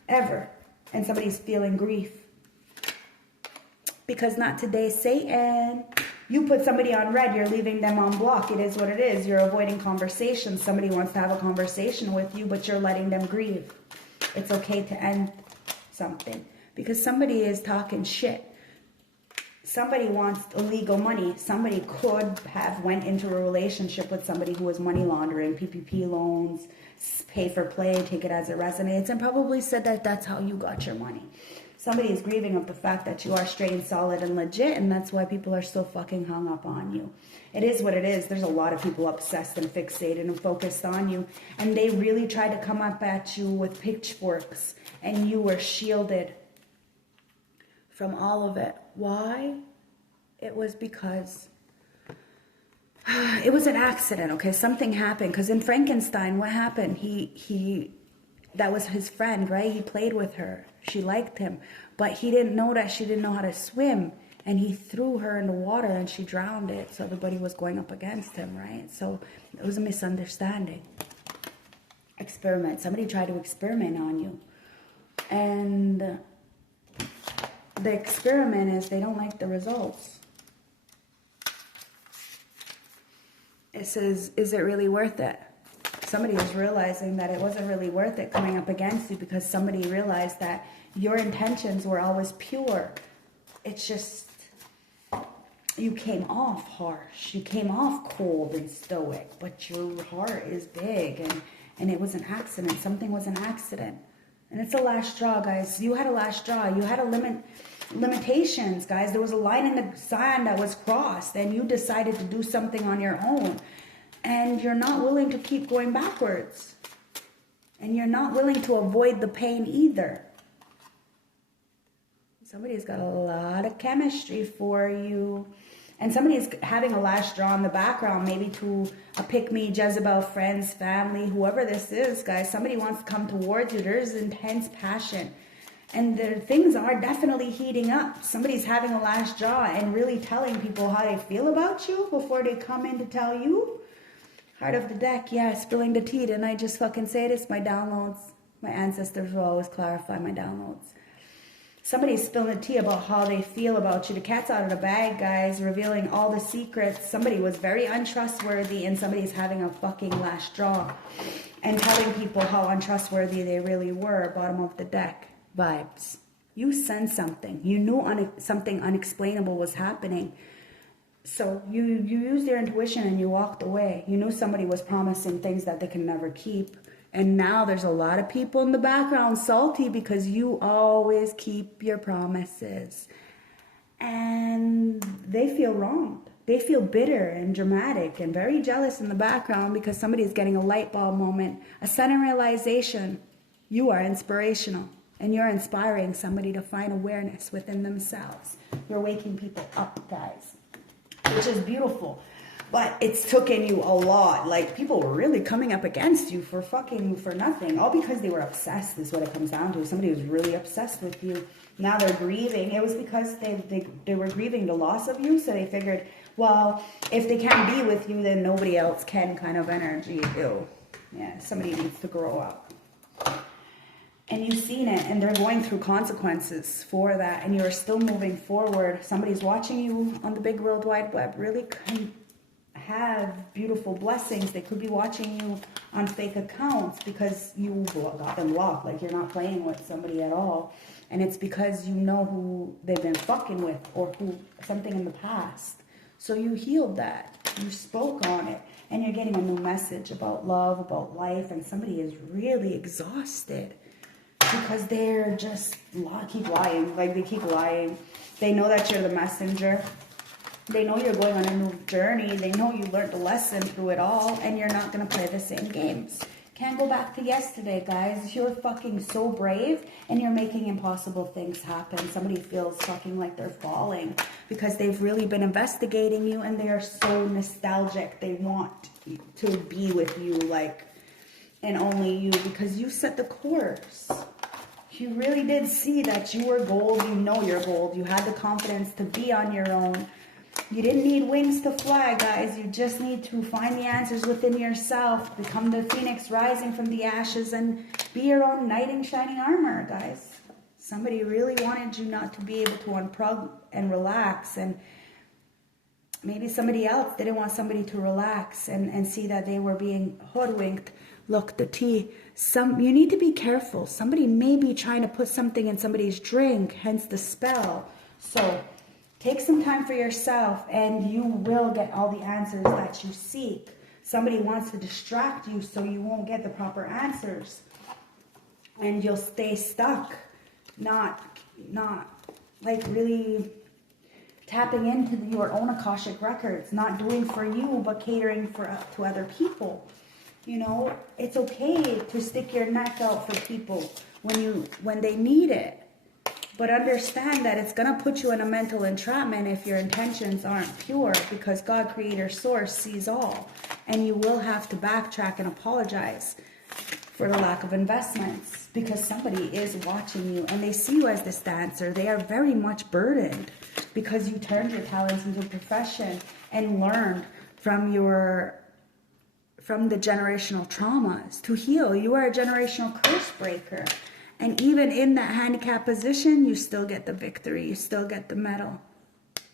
Ever. And somebody's feeling grief. Because not today, Satan. You put somebody on red, you're leaving them on block. It is what it is. You're avoiding conversation. Somebody wants to have a conversation with you, but you're letting them grieve. It's okay to end something. Because somebody is talking shit. Somebody wants illegal money. Somebody could have went into a relationship with somebody who was money laundering, PPP loans, pay for play, take it as it resonates, and probably said that that's how you got your money. Somebody is grieving of the fact that you are straight and solid and legit, and that's why people are so fucking hung up on you. It is what it is. There's a lot of people obsessed and fixated and focused on you, and they really tried to come up at you with pitchforks, and you were shielded from all of it. Why? It was because it was an accident, okay? Something happened, because in Frankenstein, what happened? That was his friend, right? He played with her. She liked him. But he didn't know that she didn't know how to swim. And he threw her in the water and she drowned it. So everybody was going up against him, right? So it was a misunderstanding. Experiment. Somebody tried to experiment on you. And the experiment is they don't like the results. It says, is it really worth it? Somebody is realizing that it wasn't really worth it coming up against you because somebody realized that your intentions were always pure. It's just, you came off harsh. You came off cold and stoic, but your heart is big and it was an accident. Something was an accident. And it's a last straw, guys. You had a last straw. You had limitations, guys. There was a line in the sand that was crossed and you decided to do something on your own. And you're not willing to keep going backwards. And you're not willing to avoid the pain either. Somebody's got a lot of chemistry for you. And somebody's having a last draw in the background, maybe to a pick-me, Jezebel, friends, family, whoever this is, guys. Somebody wants to come towards you. There's intense passion. And the things are definitely heating up. Somebody's having a last draw and really telling people how they feel about you before they come in to tell you. Heart of the deck, yeah, spilling the tea. Didn't I just fucking say this? My downloads. My ancestors will always clarify my downloads. Somebody's spilling the tea about how they feel about you. The cat's out of the bag, guys, revealing all the secrets. Somebody was very untrustworthy and somebody's having a fucking last draw and telling people how untrustworthy they really were. Bottom of the deck vibes. You sensed something. You knew something unexplainable was happening. So you used your intuition and you walked away. You knew somebody was promising things that they can never keep. And now there's a lot of people in the background salty because you always keep your promises. And they feel wronged. They feel bitter and dramatic and very jealous in the background because somebody is getting a light bulb moment, a sudden realization. You are inspirational and you're inspiring somebody to find awareness within themselves. You're waking people up, guys. Which is beautiful, but it's taken you a lot. Like, people were really coming up against you for nothing, all because they were obsessed is what it comes down to. Somebody was really obsessed with you. Now they're grieving. It was because they were grieving the loss of you, so they figured, well, if they can't be with you, then nobody else can, kind of energy. Ew. Yeah, somebody needs to grow up. And you've seen it, and they're going through consequences for that, and you're still moving forward. Somebody's watching you on the big World Wide Web. Really can have beautiful blessings. They could be watching you on fake accounts because you got them blocked, like you're not playing with somebody at all. And it's because you know who they've been fucking with or who something in the past. So you healed that. You spoke on it. And you're getting a new message about love, about life, and somebody is really exhausted because they're just keep lying. Like, they keep lying. They know that you're the messenger. They know you're going on a new journey. They know you learned a lesson through it all, and you're not going to play the same games. Can't go back to yesterday, guys. You're fucking so brave, and you're making impossible things happen. Somebody feels fucking like they're falling because they've really been investigating you, and they are so nostalgic. They want to be with you, like, and only you, because you set the course. You really did see that you were gold. You know you're gold. You had the confidence to be on your own. You didn't need wings to fly, guys. You just need to find the answers within yourself. Become the phoenix rising from the ashes and be your own knight in shining armor, guys. Somebody really wanted you not to be able to unplug and relax. And maybe somebody else didn't want somebody to relax and see that they were being hoodwinked. Look, the tea. You need to be careful. Somebody may be trying to put something in somebody's drink, hence the spell. So take some time for yourself, and you will get all the answers that you seek. Somebody wants to distract you so you won't get the proper answers. And you'll stay stuck, not like really tapping into your own Akashic records, not doing for you, but catering to other people. You know, it's okay to stick your neck out for people when they need it. But understand that it's going to put you in a mental entrapment if your intentions aren't pure, because God, Creator, Source, sees all. And you will have to backtrack and apologize for the lack of investments, because somebody is watching you and they see you as this dancer. They are very much burdened because you turned your talents into a profession and learned from the generational traumas to heal. You are a generational curse breaker. And even in that handicap position, you still get the victory. You still get the medal.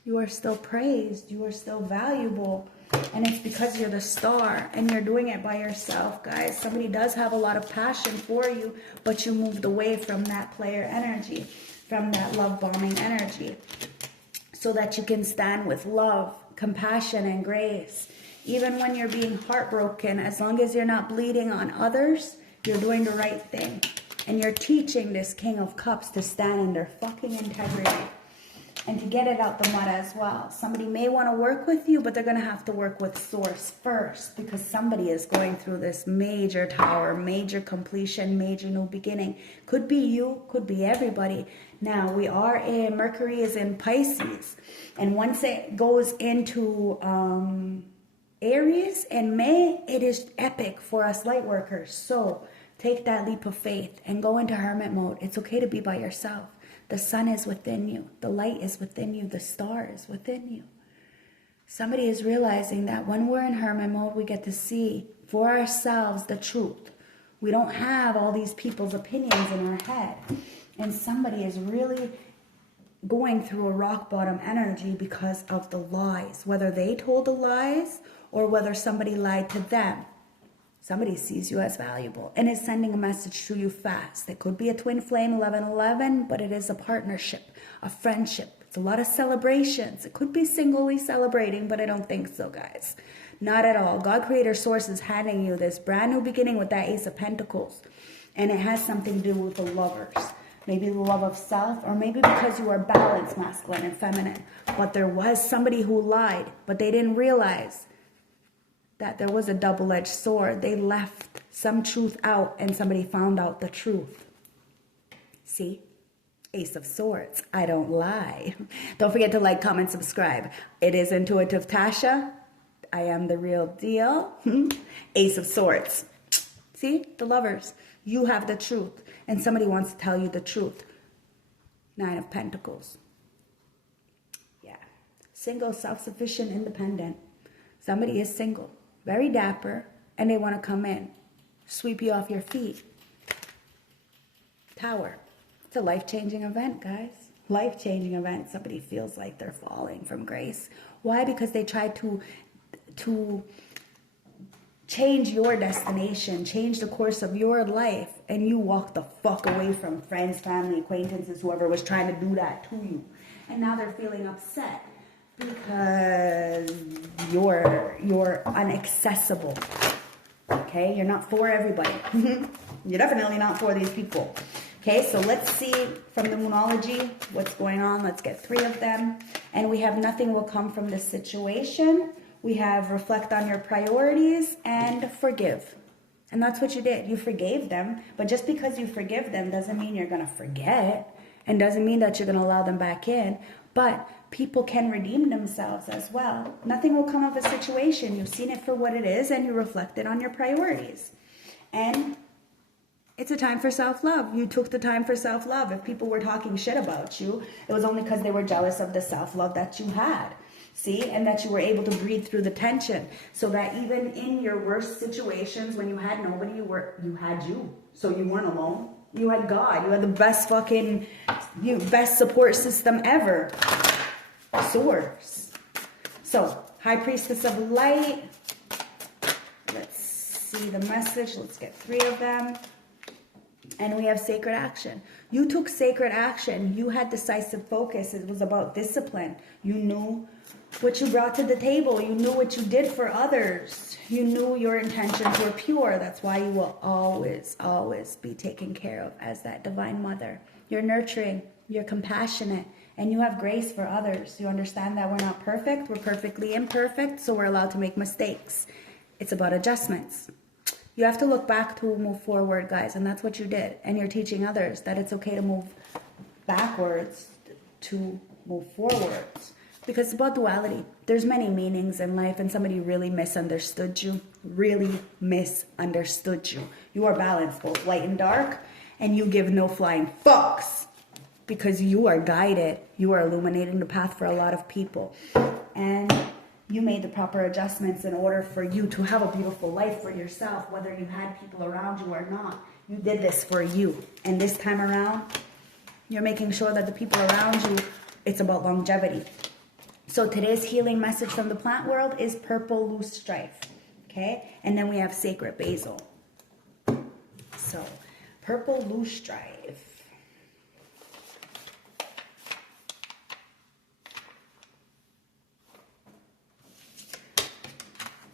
You are still praised. You are still valuable. And it's because you're the star and you're doing it by yourself, guys. Somebody does have a lot of passion for you, but you moved away from that player energy, from that love bombing energy, so that you can stand with love, compassion, and grace. Even when you're being heartbroken, as long as you're not bleeding on others, you're doing the right thing. And you're teaching this King of Cups to stand in their fucking integrity and to get it out the mud as well. Somebody may want to work with you, but they're going to have to work with Source first, because somebody is going through this major tower, major completion, major new beginning. Could be you, could be everybody. Now, Mercury is in Pisces, and once it goes into Aries in May, it is epic for us light workers. So take that leap of faith and go into hermit mode. It's okay to be by yourself. The sun is within you. The light is within you. The star is within you. Somebody is realizing that when we're in hermit mode, we get to see for ourselves the truth. We don't have all these people's opinions in our head. And somebody is really going through a rock bottom energy because of the lies. Whether they told the lies or whether somebody lied to them. Somebody sees you as valuable and is sending a message to you fast. It could be a twin flame 1111, but it is a partnership, a friendship. It's a lot of celebrations. It could be singly celebrating, but I don't think so, guys. Not at all. God, Creator, Source is handing you this brand new beginning with that Ace of Pentacles. And it has something to do with the lovers. Maybe the love of self, or maybe because you are balanced, masculine and feminine. But there was somebody who lied, but they didn't realize that there was a double-edged sword. They left some truth out and somebody found out the truth. See? Ace of Swords. I don't lie. Don't forget to like, comment, subscribe. It is Intuitive Tasha. I am the real deal. Ace of Swords. See? The lovers. You have the truth. And somebody wants to tell you the truth. Nine of Pentacles. Yeah. Single, self-sufficient, independent. Somebody is single. Very dapper, and they want to come in, sweep you off your feet. Tower. It's a life-changing event, guys. Life-changing event. Somebody feels like they're falling from grace. Why? Because they tried to change your destination, change the course of your life, and you walked the fuck away from friends, family, acquaintances, whoever was trying to do that to you. And now they're feeling upset. Because you're inaccessible. Okay, you're not for everybody. You're definitely not for these people. Okay, so let's see from the Moonology what's going on. Let's get 3 of them. And we have nothing will come from this situation. We have reflect on your priorities and forgive. And that's what you did. You forgave them. But just because you forgive them doesn't mean you're going to forget. And doesn't mean that you're going to allow them back in. But people can redeem themselves as well. Nothing will come of a situation. You've seen it for what it is and you reflected on your priorities. And it's a time for self-love. You took the time for self-love. If people were talking shit about you, it was only because they were jealous of the self-love that you had. See? And that you were able to breathe through the tension. So that even in your worst situations, when you had nobody, you had you. So you weren't alone. You had God. You had the best best support system ever. Source. So, High Priestess of Light. Let's see the message. Let's get 3 of them. And we have sacred action. You took sacred action. You had decisive focus. It was about discipline. You knew what you brought to the table. You knew what you did for others. You knew your intentions were pure. That's why you will always, always be taken care of as that divine mother. You're nurturing. You're compassionate. And you have grace for others. You understand that we're not perfect. We're perfectly imperfect. So we're allowed to make mistakes. It's about adjustments. You have to look back to move forward, guys. And that's what you did. And you're teaching others that it's okay to move backwards to move forwards. Because it's about duality. There's many meanings in life, and somebody really misunderstood you. Really misunderstood you. You are balanced, both light and dark, and you give no flying fucks. Because you are guided. You are illuminating the path for a lot of people. And you made the proper adjustments in order for you to have a beautiful life for yourself, whether you had people around you or not. You did this for you. And this time around, you're making sure that the people around you, it's about longevity. So today's healing message from the plant world is purple loose strife. Okay? And then we have sacred basil. So, purple loose strife.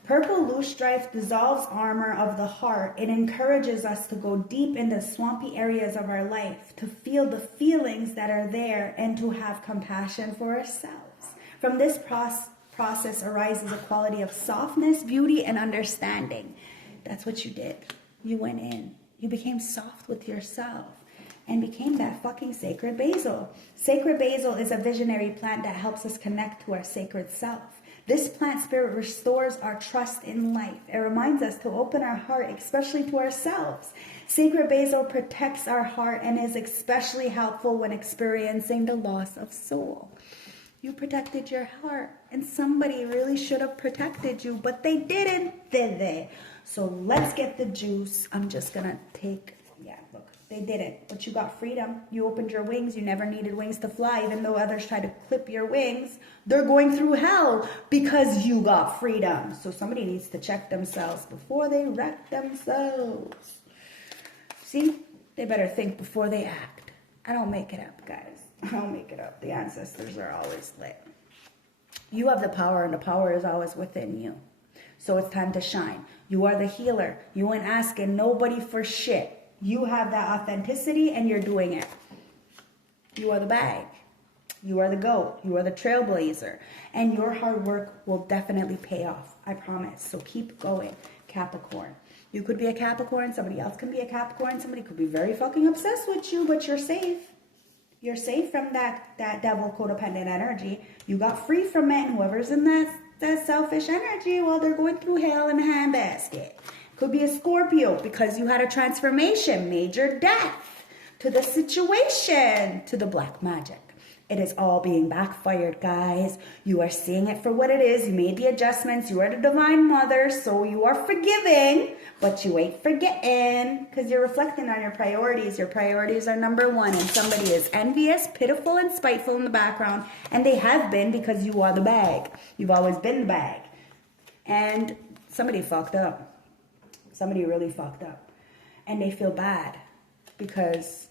Purple loose strife dissolves armor of the heart. It encourages us to go deep in the swampy areas of our life, to feel the feelings that are there, and to have compassion for ourselves. From this process arises a quality of softness, beauty, and understanding. That's what you did. You went in. You became soft with yourself and became that fucking sacred basil. Sacred basil is a visionary plant that helps us connect to our sacred self. This plant spirit restores our trust in life. It reminds us to open our heart, especially to ourselves. Sacred basil protects our heart and is especially helpful when experiencing the loss of soul. You protected your heart, and somebody really should have protected you, but they didn't, did they? So let's get the juice. I'm just going to take, look, they didn't, but you got freedom. You opened your wings. You never needed wings to fly, even though others try to clip your wings. They're going through hell because you got freedom. So somebody needs to check themselves before they wreck themselves. See, they better think before they act. I don't make it up, guys. I don't make it up. The ancestors are always lit. You have the power, and the power is always within you. So it's time to shine. You are the healer. You ain't asking nobody for shit. You have that authenticity, and you're doing it. You are the bag. You are the goat. You are the trailblazer. And your hard work will definitely pay off. I promise. So keep going, Capricorn. You could be a Capricorn. Somebody else can be a Capricorn. Somebody could be very fucking obsessed with you, but you're safe. You're safe from that devil codependent energy. You got free from it, and whoever's in that selfish energy, well, they're going through hell in a handbasket. Could be a Scorpio because you had a transformation, major death to the situation, to the black magic. It is all being backfired, guys. You are seeing it for what it is. You made the adjustments. You are the divine mother, so you are forgiving, but you ain't forgetting because you're reflecting on your priorities. Your priorities are number one, and somebody is envious, pitiful, and spiteful in the background, and they have been because you are the bag. You've always been the bag. And somebody fucked up. Somebody really fucked up. And they feel bad because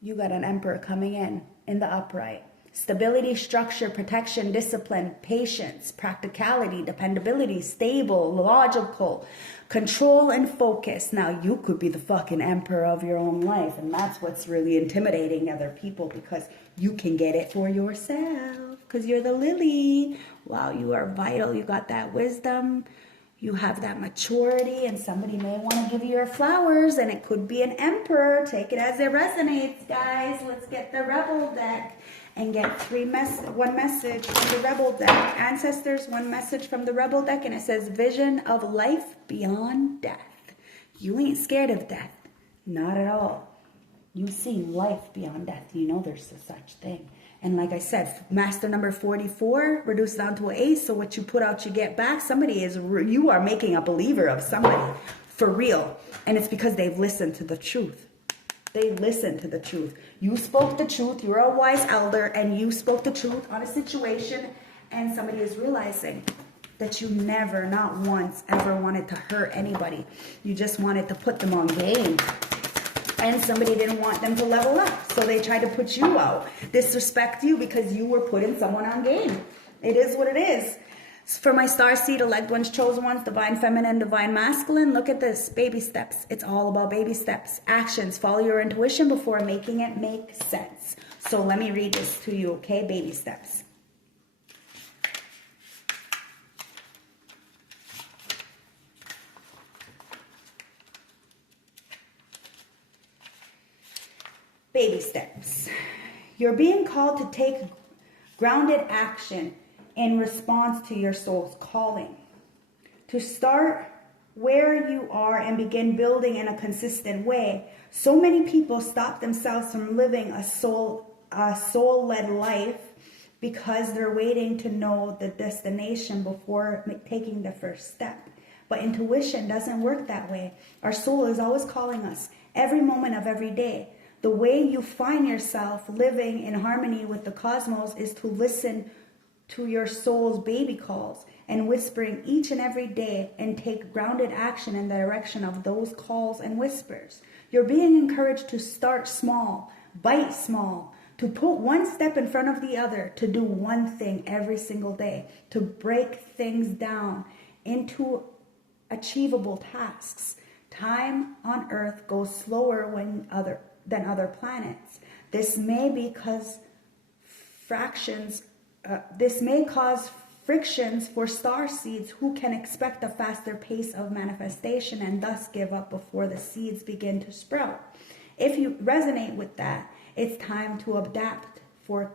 you got an emperor coming in the upright. Stability, structure, protection, discipline, patience, practicality, dependability, stable, logical, control, and focus. Now, you could be the fucking emperor of your own life, and that's what's really intimidating other people, because you can get it for yourself, because you're the lily. Wow, you are vital. You got that wisdom. You have that maturity, and somebody may want to give you your flowers, and it could be an emperor. Take it as it resonates, guys. Let's get the rebel deck and get one message from the rebel deck. Ancestors, one message from the rebel deck, and it says vision of life beyond death. You ain't scared of death. Not at all. You see life beyond death. You know there's a such thing. And like I said, master number 44 reduced down to an ace. So what you put out, you get back. You are making a believer of somebody for real. And it's because they've listened to the truth. They listened to the truth. You spoke the truth. You're a wise elder, and you spoke the truth on a situation, and somebody is realizing that you never, not once, ever wanted to hurt anybody. You just wanted to put them on game. And somebody didn't want them to level up, so they tried to put you out, disrespect you because you were putting someone on game. It is what it is. For my star seed, elect ones, chosen ones, divine feminine, divine masculine, look at this. Baby steps. It's all about baby steps. Actions. Follow your intuition before making it make sense. So let me read this to you, okay? Baby steps. Baby steps. You're being called to take grounded action in response to your soul's calling. To start where you are and begin building in a consistent way. So many people stop themselves from living a soul-led life because they're waiting to know the destination before taking the first step. But intuition doesn't work that way. Our soul is always calling us every moment of every day. The way you find yourself living in harmony with the cosmos is to listen to your soul's baby calls and whispering each and every day, and take grounded action in the direction of those calls and whispers. You're being encouraged to start small, bite small, to put one step in front of the other, to do one thing every single day, to break things down into achievable tasks. Time on Earth goes slower than other planets. This may cause frictions for star seeds who can expect a faster pace of manifestation and thus give up before the seeds begin to sprout. If you resonate with that, it's time to adapt for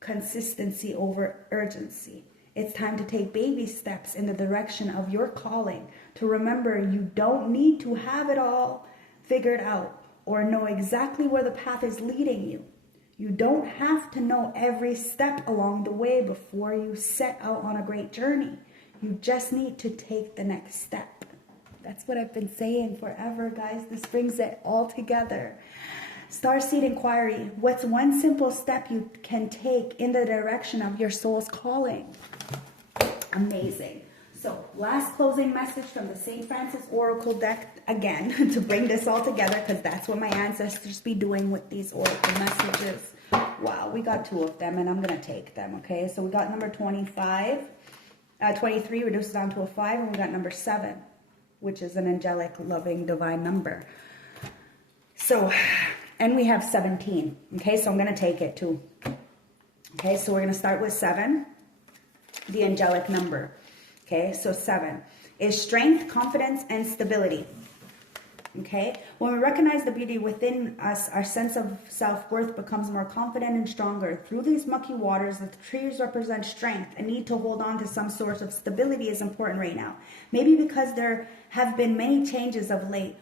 consistency over urgency. It's time to take baby steps in the direction of your calling, to remember you don't need to have it all figured out or know exactly where the path is leading you. You don't have to know every step along the way before you set out on a great journey. You just need to take the next step. That's what I've been saying forever, guys. This brings it all together. Starseed inquiry. What's one simple step you can take in the direction of your soul's calling? Amazing. So, last closing message from the St. Francis Oracle deck, again, to bring this all together, because that's what my ancestors be doing with these Oracle messages. Wow, we got 2 of them, and I'm going to take them, okay? So, we got number 23, reduces down to a 5, and we got number 7, which is an angelic, loving, divine number. So, and we have 17, okay? So, I'm going to take it, too. Okay, so we're going to start with 7, the angelic number. Okay, so 7 is strength, confidence, and stability. Okay, when we recognize the beauty within us, our sense of self-worth becomes more confident and stronger. Through these mucky waters, the trees represent strength. A need to hold on to some source of stability is important right now. Maybe because there have been many changes of late.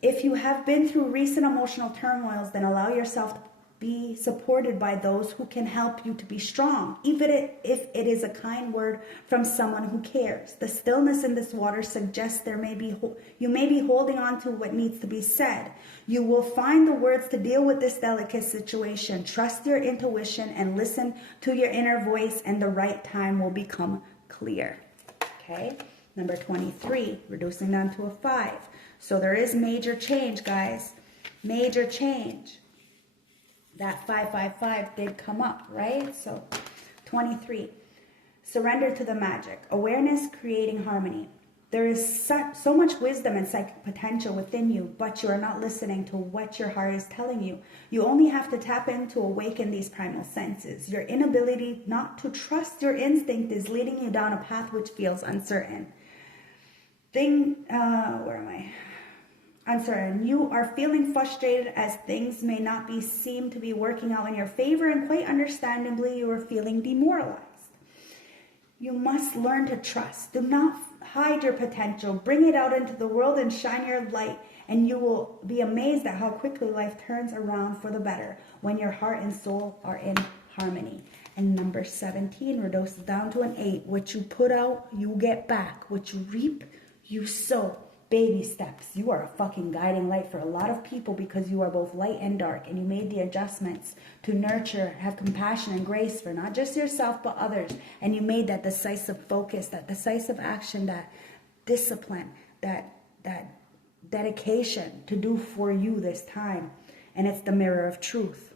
If you have been through recent emotional turmoils, then allow yourself to be supported by those who can help you to be strong, even if it is a kind word from someone who cares. The stillness in this water suggests you may be holding on to what needs to be said. You will find the words to deal with this delicate situation. Trust your intuition and listen to your inner voice, and the right time will become clear. Okay, number 23, reducing down to a 5. So there is major change, guys. Major change. that 555 did come up, right? So 23, surrender to the magic. Awareness creating harmony. There is so much wisdom and psychic potential within you, but you are not listening to what your heart is telling you. You only have to tap in to awaken these primal senses. Your inability not to trust your instinct is leading you down a path which feels uncertain. Uncertain. You are feeling frustrated as things may not seem to be working out in your favor, and quite understandably, you are feeling demoralized. You must learn to trust. Do not hide your potential. Bring it out into the world and shine your light, and you will be amazed at how quickly life turns around for the better when your heart and soul are in harmony. And number 17 reduces down to an 8. What you put out, you get back. What you reap, you sow. Baby steps. You are a fucking guiding light for a lot of people because you are both light and dark, and you made the adjustments to nurture, have compassion and grace for not just yourself but others, and you made that decisive focus, that decisive action, that discipline, that dedication to do for you this time. And it's the mirror of truth.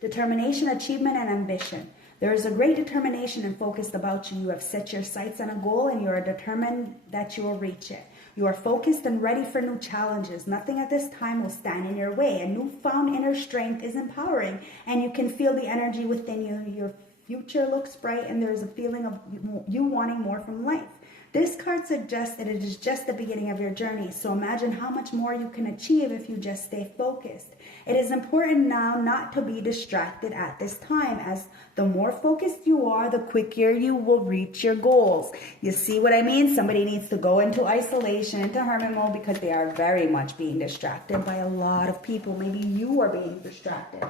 Determination, achievement, and ambition. There is a great determination and focus about you. You have set your sights on a goal and you are determined that you will reach it. You are focused and ready for new challenges. Nothing at this time will stand in your way. A newfound inner strength is empowering, and you can feel the energy within you. Your future looks bright, and there is a feeling of you wanting more from life. This card suggests that it is just the beginning of your journey, so imagine how much more you can achieve if you just stay focused. It is important now not to be distracted at this time, as the more focused you are, the quicker you will reach your goals. You see what I mean? Somebody needs to go into isolation, into hermit mode, because they are very much being distracted by a lot of people. Maybe you are being distracted.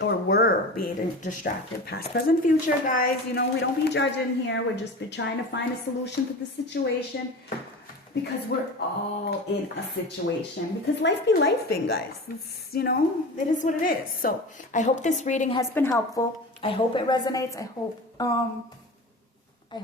Or were being distracted. Past, present, future, guys. You know, we don't be judging here. We're just trying to find a solution to the situation, because we're all in a situation. Because life be lifing, guys. It's, you know, it is what it is. So I hope this reading has been helpful. I hope it resonates. I hope I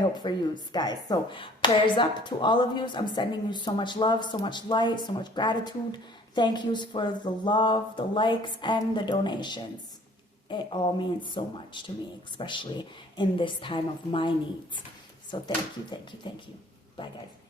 hope for you guys. So prayers up to all of you. I'm sending you so much love, so much light, so much gratitude. Thank yous for the love, the likes, and the donations. It all means so much to me, especially in this time of my needs. So thank you, thank you, thank you. Bye, guys.